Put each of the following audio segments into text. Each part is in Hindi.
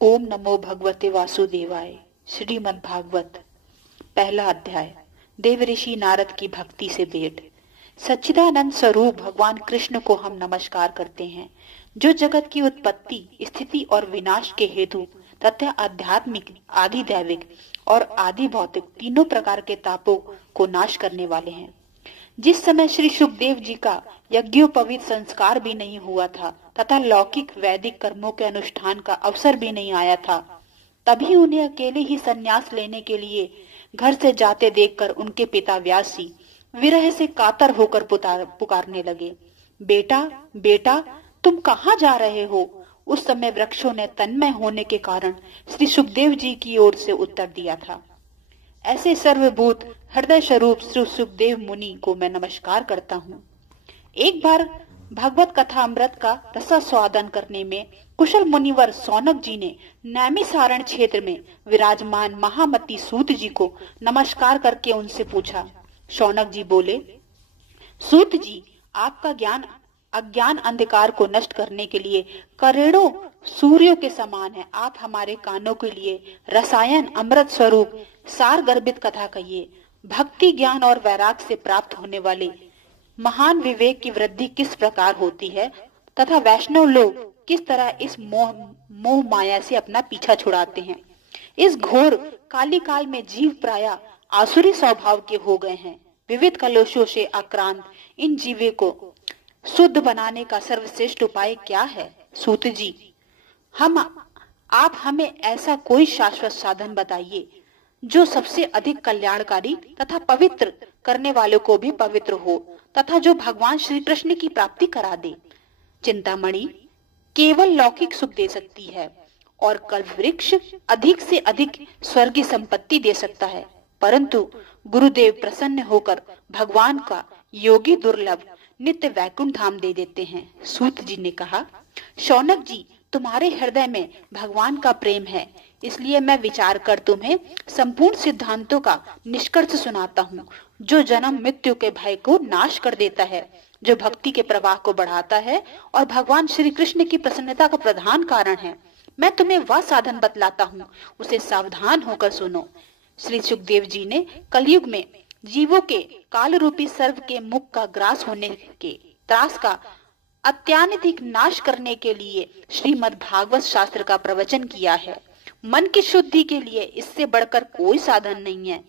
ओम नमो भगवते वासुदेवाय। श्रीमद् भागवत, पहला अध्याय। देव ऋषि नारद की भक्ति से भेंट। सच्चिदानंद स्वरूप भगवान कृष्ण को हम नमस्कार करते हैं, जो जगत की उत्पत्ति, स्थिति और विनाश के हेतु तथा आध्यात्मिक, आदि दैविक और आदि भौतिक तीनों प्रकार के तापों को नाश करने वाले हैं। जिस समय श्री सुखदेव जी का यज्ञोपवीत संस्कार भी नहीं हुआ था तथा लौकिक वैदिक कर्मों के अनुष्ठान का अवसर भी नहीं आया था, तभी उन्हें अकेले ही संन्यास लेने के लिए घर से जाते देखकर उनके पिता व्यास जी विरह से कातर होकर पुकारने लगे, बेटा बेटा, तुम कहाँ जा रहे हो? उस समय वृक्षों ने तन्मय होने के कारण श्री सुखदेव जी की ओर से उत्तर दिया था। ऐसे सर्वभूत हृदय स्वरूप श्री सुखदेव मुनि को मैं नमस्कार करता हूँ। एक बार भागवत कथा अमृत का रसास्वादन करने में कुशल मुनिवर शौनक जी ने नैमिसारण क्षेत्र में विराजमान महामती सूत जी को नमस्कार करके उनसे पूछा। शौनक जी बोले, सूत जी, आपका ज्ञान अज्ञान अंधकार को नष्ट करने के लिए करोड़ों सूर्यों के समान है। आप हमारे कानों के लिए रसायन अमृत स्वरूप सार गर्भित कथा कहिए। भक्ति, ज्ञान और वैराग से प्राप्त होने वाले महान विवेक की वृद्धि किस प्रकार होती है तथा वैष्णव लोग किस तरह इस मोह माया से अपना पीछा छुड़ाते हैं। इस घोर काली काल में जीव प्रायः आसुरी स्वभाव के हो गए हैं। विविध कलुषों से आक्रांत इन जीवों को शुद्ध बनाने का सर्वश्रेष्ठ उपाय क्या है? सूत जी, आप हमें ऐसा कोई शाश्वत साधन बताइए जो सबसे अधिक कल्याणकारी तथा पवित्र करने वालों को भी पवित्र हो तथा जो भगवान श्री कृष्ण की प्राप्ति करा दे। चिंतामणि केवल लौकिक सुख दे सकती है और कल्प वृक्ष अधिक से अधिक स्वर्गीय संपत्ति दे सकता है, परंतु गुरुदेव प्रसन्न होकर भगवान का योगी दुर्लभ नित्य वैकुंठ धाम दे देते हैं। सूत जी ने कहा, शौनक जी, तुम्हारे हृदय में भगवान का प्रेम है, इसलिए मैं विचार कर तुम्हें संपूर्ण सिद्धांतों का निष्कर्ष सुनाता हूँ, जो जन्म मृत्यु के भय को नाश कर देता है, जो भक्ति के प्रवाह को बढ़ाता है और भगवान श्री कृष्ण की प्रसन्नता का प्रधान कारण है। मैं तुम्हें वह साधन बतलाता हूँ, उसे सावधान होकर सुनो। श्री सुखदेव जी ने कलयुग में जीवों के काल रूपी सर्व के मुख का ग्रास होने के त्रास का अत्याधिक नाश करने के लिए श्रीमद् भागवत शास्त्र का प्रवचन किया है। मन की शुद्धि के लिए इससे बढ़कर कोई साधन नहीं है।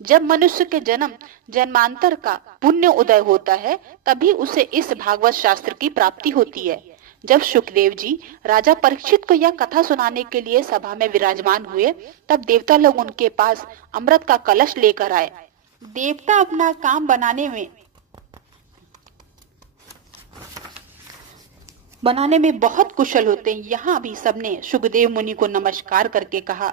जब मनुष्य के जन्म जन्मांतर का पुण्य उदय होता है, तभी उसे इस भागवत शास्त्र की प्राप्ति होती है। जब सुखदेव जी राजा परीक्षित को यह कथा सुनाने के लिए सभा में विराजमान हुए, तब देवता लोग उनके पास अमृत का कलश लेकर आए। देवता अपना काम बनाने में बहुत कुशल होते हैं। यहाँ भी सबने सुखदेव मुनि को नमस्कार करके कहा,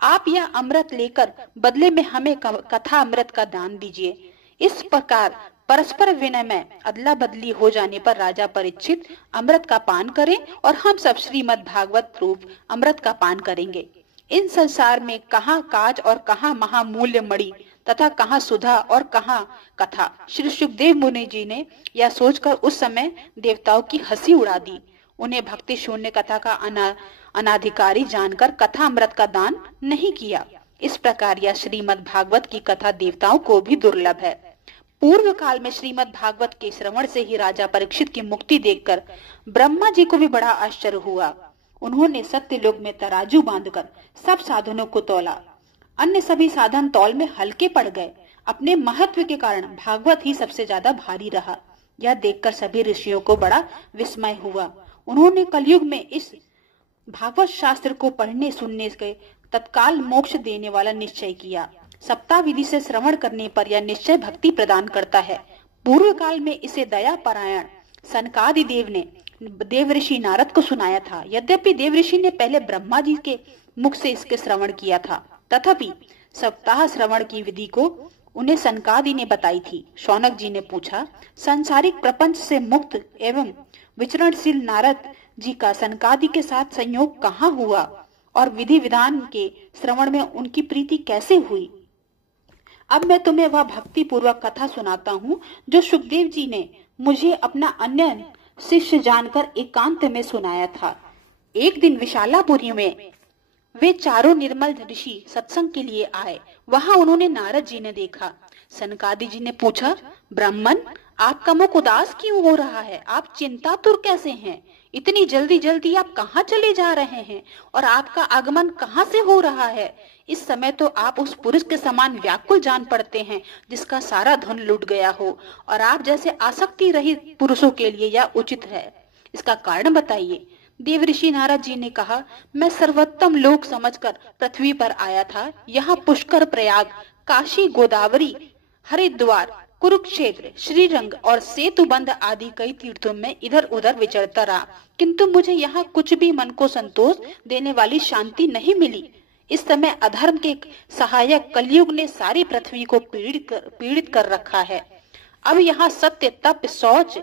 आप यह अमृत लेकर बदले में हमें कथा अमृत का दान दीजिए। इस प्रकार परस्पर विनिमय अदला बदली हो जाने पर राजा परीक्षित अमृत का पान करें और हम सब श्रीमद् भागवत रूप अमृत का पान करेंगे। इन संसार में कहाँ काज और कहाँ महामूल्य मणि तथा कहाँ सुधा और कहाँ कथा। श्री सुखदेव मुनि जी ने यह सोचकर उस समय देवताओं की हंसी उड़ा दी। उन्हें भक्ति शून्य कथा का अनाधिकारी जानकर कथा अमृत का दान नहीं किया। इस प्रकार यह श्रीमद् भागवत की कथा देवताओं को भी दुर्लभ है। पूर्व काल में श्रीमद् भागवत के श्रवण से ही राजा परीक्षित की मुक्ति देखकर ब्रह्मा जी को भी बड़ा आश्चर्य हुआ। उन्होंने सत्यलोक में तराजू बांधकर सब साधनों को तौला। अन्य सभी साधन तौल में हल्के पड़ गए। अपने महत्व के कारण भागवत ही सबसे ज्यादा भारी रहा। यह देखकर सभी ऋषियों को बड़ा विस्मय हुआ। उन्होंने कलयुग में इस भागवत शास्त्र को पढ़ने सुनने के तत्काल मोक्ष देने वाला निश्चय किया। सप्ताह विधि से श्रवण करने पर यह निश्चय भक्ति प्रदान करता है। पूर्व काल में इसे दया परायण सनकादि देव ने देव ऋषि नारद को सुनाया था। यद्यपि देव ऋषि ने पहले ब्रह्मा जी के मुख से इसके श्रवण किया था, तथापि सप्ताह श्रवण की विधि को उन्हें सनकादि ने बताई थी। शौनक जी ने पूछा, सांसारिक प्रपंच से मुक्त एवं विचरणशील नारद जी का सनकादि के साथ संयोग कहाँ हुआ और विधि विधान के श्रवण में उनकी प्रीति कैसे हुई? अब मैं तुम्हें वह भक्ति पूर्वक कथा सुनाता हूँ जो सुखदेव जी ने मुझे अपना अन्य शिष्य जानकर एकांत में सुनाया था। एक दिन विशालापुरी में वे चारों निर्मल ऋषि सत्संग के लिए आए। वहां उन्होंने नारद जी ने देखा। सनकादि जी ने पूछा, ब्राह्मण, आपका मुख उदास क्यों हो रहा है? आप चिंतातुर कैसे हैं? इतनी जल्दी जल्दी आप कहाँ चले जा रहे हैं और आपका आगमन कहाँ से हो रहा है? इस समय तो आप उस पुरुष के समान व्याकुल जान पड़ते हैं जिसका सारा धन लुट गया हो, और आप जैसे आसक्ति रहित पुरुषों के लिए यह उचित है। इसका कारण बताइए। देवऋषि नारद जी ने कहा, मैं सर्वोत्तम लोक समझकर पृथ्वी पर आया था। यहाँ पुष्कर, प्रयाग, काशी, गोदावरी, हरिद्वार, कुरुक्षेत्र, श्रीरंग और सेतुबंध आदि कई तीर्थों में इधर उधर विचरता रहा, किंतु मुझे यहाँ कुछ भी मन को संतोष देने वाली शांति नहीं मिली। इस समय अधर्म के सहायक कलयुग ने सारी पृथ्वी को पीड़ित कर रखा है। अब यहाँ सत्य, तप, शौच,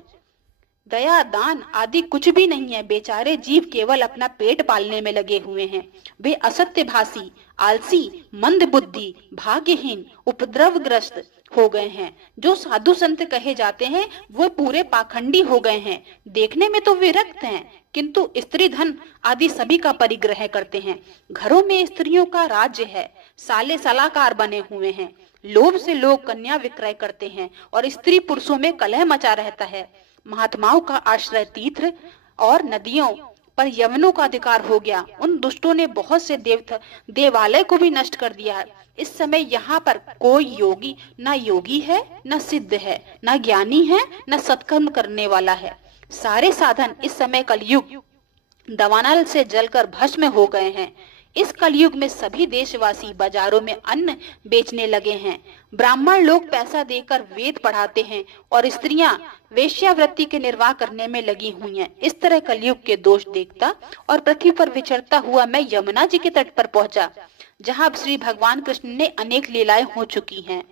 दया, दान आदि कुछ भी नहीं है। बेचारे जीव केवल अपना पेट पालने में लगे हुए हैं। वे असत्यभाषी, आलसी, मंद बुद्धि, भाग्यहीन, उपद्रवग्रस्त हो गए हैं। जो साधु संत कहे जाते हैं वो पूरे पाखंडी हो गए हैं। देखने में तो विरक्त हैं, किंतु स्त्री धन आदि सभी का परिग्रह करते हैं। घरों में स्त्रियों का राज्य है। साले सलाहकार बने हुए हैं। लोभ से लोग कन्या विक्रय करते हैं और स्त्री पुरुषों में कलह मचा रहता है। महात्माओं का आश्रय तीर्थ और नदियों पर यवनों का अधिकार हो गया। उन दुष्टों ने बहुत से देवालय को भी नष्ट कर दिया है। इस समय यहाँ पर कोई योगी न योगी है, न सिद्ध है, न ज्ञानी है, न सत्कर्म करने वाला है। सारे साधन इस समय कलयुग दवानल से जलकर भस्म हो गए हैं। इस कलयुग में सभी देशवासी बाजारों में अन्न बेचने लगे हैं। ब्राह्मण लोग पैसा देकर वेद पढ़ाते हैं और स्त्रियां वेश्यावृत्ति के निर्वाह करने में लगी हुई हैं। इस तरह कलयुग के दोष देखता और पृथ्वी पर विचरता हुआ मैं यमुना जी के तट पर पहुंचा, जहां श्री भगवान कृष्ण ने अनेक लीलाएं हो चुकी हैं।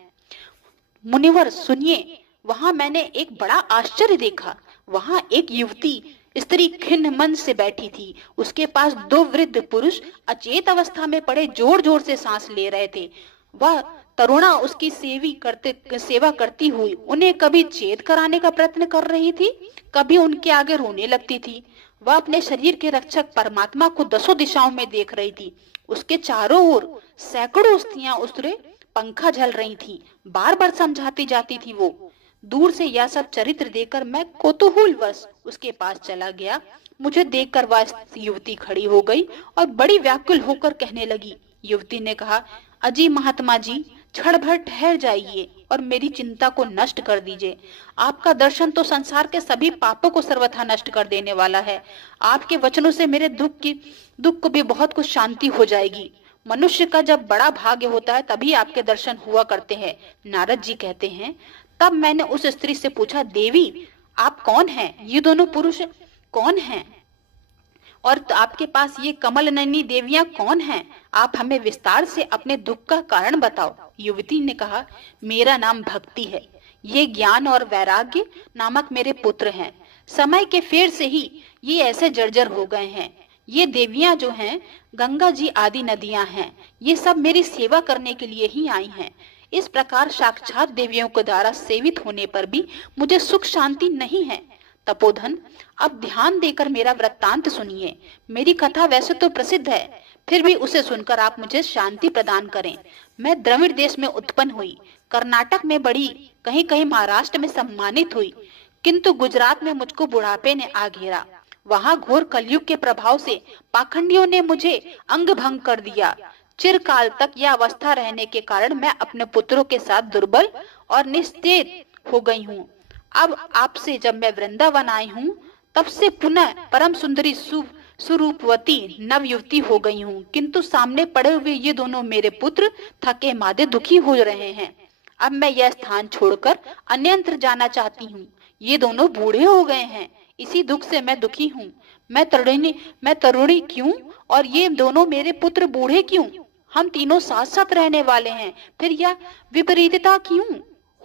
मुनिवर सुनिए, वहां मैंने एक बड़ा आश्चर्य देखा। वहां एक युवती स्त्री खिन्न मन से बैठी थी। उसके पास दो वृद्ध पुरुष अचेत अवस्था में पड़े जोर जोर से सांस ले रहे थे। वह तरुणा उसकी सेवा करती हुई उन्हें कभी चेत कराने का प्रयत्न कर रही थी, कभी उनके आगे रोने लगती थी। वह अपने शरीर के रक्षक परमात्मा को दसों दिशाओं में देख रही थी। उसके चारों ओर सैकड़ों स्त्रियां उसरे पंखा झल रही थी। बार बार समझाती जाती थी वो। दूर से यह सब चरित्र देखकर मैं कौतूहलवश उसके पास चला गया। मुझे देखकर वह युवती खड़ी हो गई और बड़ी व्याकुल होकर कहने लगी। युवती ने कहा, अजी महात्मा जी, क्षण भर ठहर जाइए और मेरी चिंता को नष्ट कर दीजिए। आपका दर्शन तो संसार के सभी पापों को सर्वथा नष्ट कर देने वाला है। आपके वचनों से मेरे दुख को भी बहुत कुछ शांति हो जाएगी। मनुष्य का जब बड़ा भाग्य होता है तभी आपके दर्शन हुआ करते हैं। नारद जी कहते हैं, तब मैंने उस स्त्री से पूछा, देवी आप कौन हैं? ये दोनों पुरुष कौन हैं? और आपके पास ये कमल नयनी देवियां कौन हैं? आप हमें विस्तार से अपने दुख का कारण बताओ। युवती ने कहा, मेरा नाम भक्ति है। ये ज्ञान और वैराग्य नामक मेरे पुत्र हैं। समय के फेर से ही ये ऐसे जर्जर हो गए हैं। ये देवियां जो हैं गंगा जी आदि नदियां हैं। ये सब मेरी सेवा करने के लिए ही आई हैं। इस प्रकार साक्षात देवियों के द्वारा सेवित होने पर भी मुझे सुख शांति नहीं है। तपोधन, अब ध्यान देकर मेरा वृत्तांत सुनिए। मेरी कथा वैसे तो प्रसिद्ध है, फिर भी उसे सुनकर आप मुझे शांति प्रदान करें। मैं द्रविड़ देश में उत्पन्न हुई, कर्नाटक में बड़ी, कहीं कहीं महाराष्ट्र में सम्मानित हुई, किंतु गुजरात में मुझको बुढ़ापे ने आ घेरा। वहां घोर कलयुग के प्रभाव से पाखंडियों ने मुझे अंग भंग कर दिया। चिरकाल तक यह अवस्था रहने के कारण मैं अपने पुत्रों के साथ दुर्बल और निस्तेज हो गई हूँ। अब आपसे जब मैं वृंदावन आई हूँ तब से पुनः परम सुंदरी सुरूपवती नवयुवती हो गई हूँ, किंतु सामने पड़े हुए ये दोनों मेरे पुत्र थके मादे दुखी हो रहे हैं। अब मैं यह स्थान छोड़कर अन्यत्र जाना चाहती हूँ। ये दोनों बूढ़े हो गए हैं, इसी दुख से मैं दुखी हूँ। मैं तरुणी क्यों और ये दोनों मेरे पुत्र बूढ़े क्यों? हम तीनों साथ साथ रहने वाले हैं, फिर यह विपरीतता क्यों?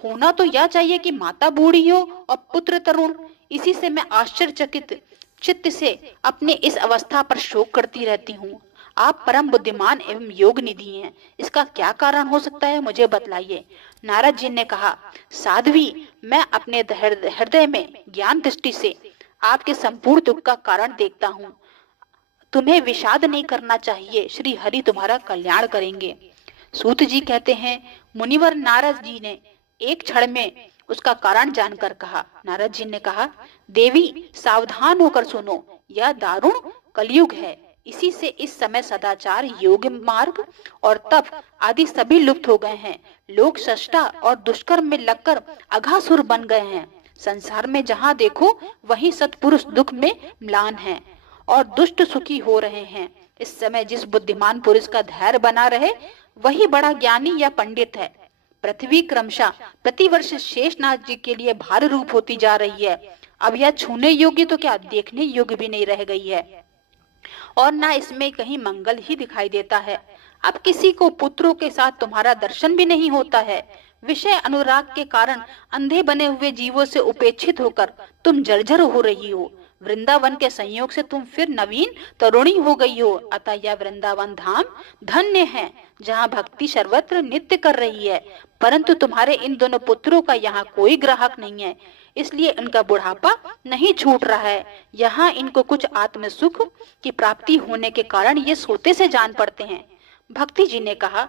होना तो यह चाहिए कि माता बूढ़ी हो और पुत्र तरुण। इसी से मैं आश्चर्यचकित चित्त से अपने इस अवस्था पर शोक करती रहती हूँ। आप परम बुद्धिमान एवं योग निधि हैं, इसका क्या कारण हो सकता है, मुझे बतलाइए। नारद जी ने कहा, साध्वी, मैं अपने हृदय में ज्ञान दृष्टि से आपके संपूर्ण दुख का कारण देखता हूँ। तुम्हें विषाद नहीं करना चाहिए, श्री हरि तुम्हारा कल्याण करेंगे। सूत जी कहते हैं, मुनिवर नारद जी ने एक क्षण में उसका कारण जानकर कहा। नारद जी ने कहा, देवी सावधान होकर सुनो, यह दारुण कलयुग है। इसी से इस समय सदाचार, योग मार्ग और तप आदि सभी लुप्त हो गए हैं। लोग सष्टा और दुष्कर्म में लगकर अघासुर बन गए हैं। संसार में जहाँ देखो वही सत्पुरुष दुख में म्लान हैं और दुष्ट सुखी हो रहे हैं। इस समय जिस बुद्धिमान पुरुष का धैर्य बना रहे वही बड़ा ज्ञानी या पंडित है। पृथ्वी क्रमशः प्रतिवर्ष शेषनाग जी के लिए भार रूप होती जा रही है। अब यह छूने योग्य तो क्या देखने योग्य भी नहीं रह गई है और ना इसमें कहीं मंगल ही दिखाई देता है। अब किसी को पुत्रों के साथ तुम्हारा दर्शन भी नहीं होता है। विषय अनुराग के कारण अंधे बने हुए जीवों से उपेक्षित होकर तुम जर्जर हो रही हो। वृंदावन के संयोग से तुम फिर नवीन तरुणी हो गई हो। अतः यह वृंदावन धाम धन्य है जहाँ भक्ति सर्वत्र नित्य कर रही है। परंतु तुम्हारे इन दोनों पुत्रों का यहाँ कोई ग्राहक नहीं है, इसलिए इनका बुढ़ापा नहीं छूट रहा है। यहाँ इनको कुछ आत्म सुख की प्राप्ति होने के कारण ये सोते से जान पड़ते हैं। भक्ति जी ने कहा,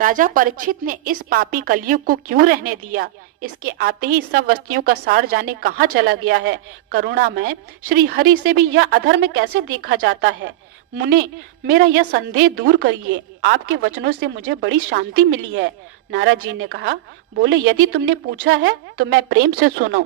राजा परीक्षित ने इस पापी कलयुग को क्यों रहने दिया? इसके आते ही सब वस्तुओं का सार जाने कहाँ चला गया है। करुणा में श्री हरि से भी यह अधर्म कैसे देखा जाता है? मुने, मेरा यह संदेह दूर करिए। आपके वचनों से मुझे बड़ी शांति मिली है। नारद जी ने कहा, बोले, यदि तुमने पूछा है तो मैं प्रेम से सुनो।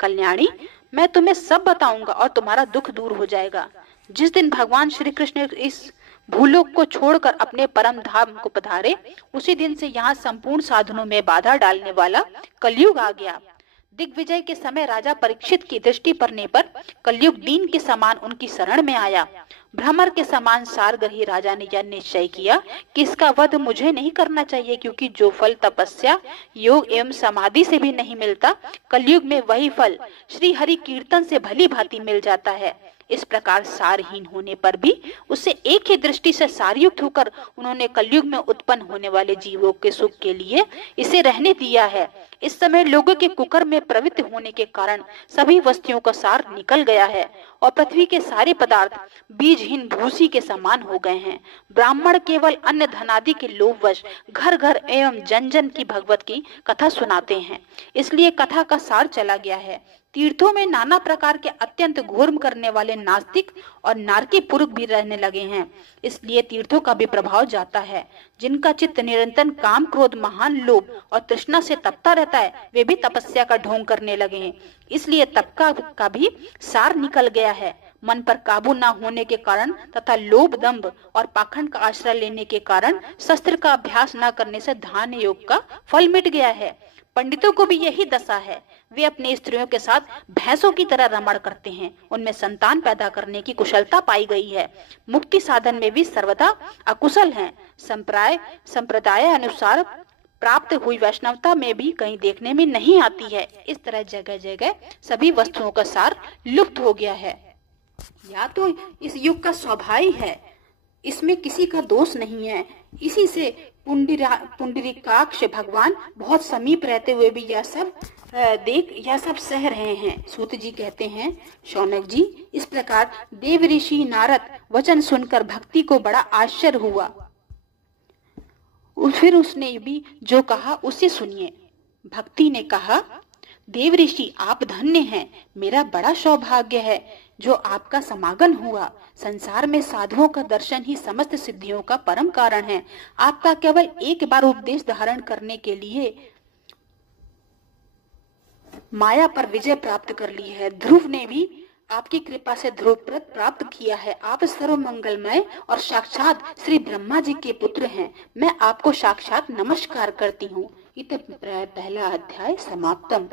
कल्याणी, मैं तुम्हें सब बताऊंगा और तुम्हारा दुख दूर हो जाएगा। जिस दिन भगवान श्री कृष्ण इस भूलोक को छोड़कर अपने परम धाम को पधारे, उसी दिन से यहाँ संपूर्ण साधनों में बाधा डालने वाला कलयुग आ गया। दिग्विजय के समय राजा परीक्षित की दृष्टि पड़ने पर कलयुग दीन के समान उनकी शरण में आया। भ्रमर के समान सारग्रही राजा ने यह निश्चय किया कि इसका वध मुझे नहीं करना चाहिए, क्योंकि जो फल तपस्या, योग एवं समाधि से भी नहीं मिलता, कलयुग में वही फल श्री हरि कीर्तन से भली भांति मिल जाता है। इस प्रकार सारहीन होने पर भी उससे एक ही दृष्टि से सारयुक्त होकर उन्होंने कलयुग में उत्पन्न होने वाले जीवों के सुख के लिए इसे रहने दिया है। इस समय लोगों के कुकर्म में प्रवृत्त होने के कारण सभी वस्तुओं का सार निकल गया है और पृथ्वी के सारे पदार्थ बीजहीन भूसी के समान हो गए हैं। ब्राह्मण केवल अन्न धनादि के लोभवश घर घर एवं जन जन की भगवत की कथा सुनाते हैं, इसलिए कथा का सार चला गया है। तीर्थों में नाना प्रकार के अत्यंत घोर करने वाले नास्तिक और नारकी पुरुष भी रहने लगे हैं, इसलिए तीर्थों का भी प्रभाव जाता है। जिनका चित्त निरंतर काम, क्रोध, महान लोभ और तृष्णा से तपता रहता है, वे भी तपस्या का ढोंग करने लगे हैं, इसलिए तप का भी सार निकल गया है। मन पर काबू न होने के कारण तथा लोभ, दंभ और पाखंड का आश्रय लेने के कारण शस्त्र का अभ्यास न करने से ध्यान योग का फल मिट गया है। पंडितों को भी यही दशा है। वे अपनी स्त्रियों के साथ भैंसों की तरह रमण करते हैं, उनमें संतान पैदा करने की कुशलता पाई गई है। मुक्ति साधन में भी सर्वदा अकुशल हैं। संप्रदाय अनुसार प्राप्त हुई वैष्णवता में भी कहीं देखने में नहीं आती है। इस तरह जगह जगह सभी वस्तुओं का सार लुप्त हो गया है। या तो इस युग का स्वभाव है, इसमें किसी का दोष नहीं है। इसी से पुंडरीकाक्ष भगवान बहुत समीप रहते हुए भी यह सब सह रहे हैं। सूत जी कहते हैं, शौनक जी, इस प्रकार देव ऋषि नारद वचन सुनकर भक्ति को बड़ा आश्चर्य हुआ। फिर उसने भी जो कहा उसे सुनिए। भक्ति ने कहा, देव ऋषि, आप धन्य हैं। मेरा बड़ा सौभाग्य है जो आपका समागम हुआ। संसार में साधुओं का दर्शन ही समस्त सिद्धियों का परम कारण है। आपका केवल एक बार उपदेश धारण करने के लिए माया पर विजय प्राप्त कर ली है। ध्रुव ने भी आपकी कृपा से ध्रुवप्रद प्राप्त किया है। आप सर्व मंगलमय और साक्षात श्री ब्रह्मा जी के पुत्र हैं। मैं आपको साक्षात नमस्कार करती हूँ। इत पहला अध्याय समाप्तम।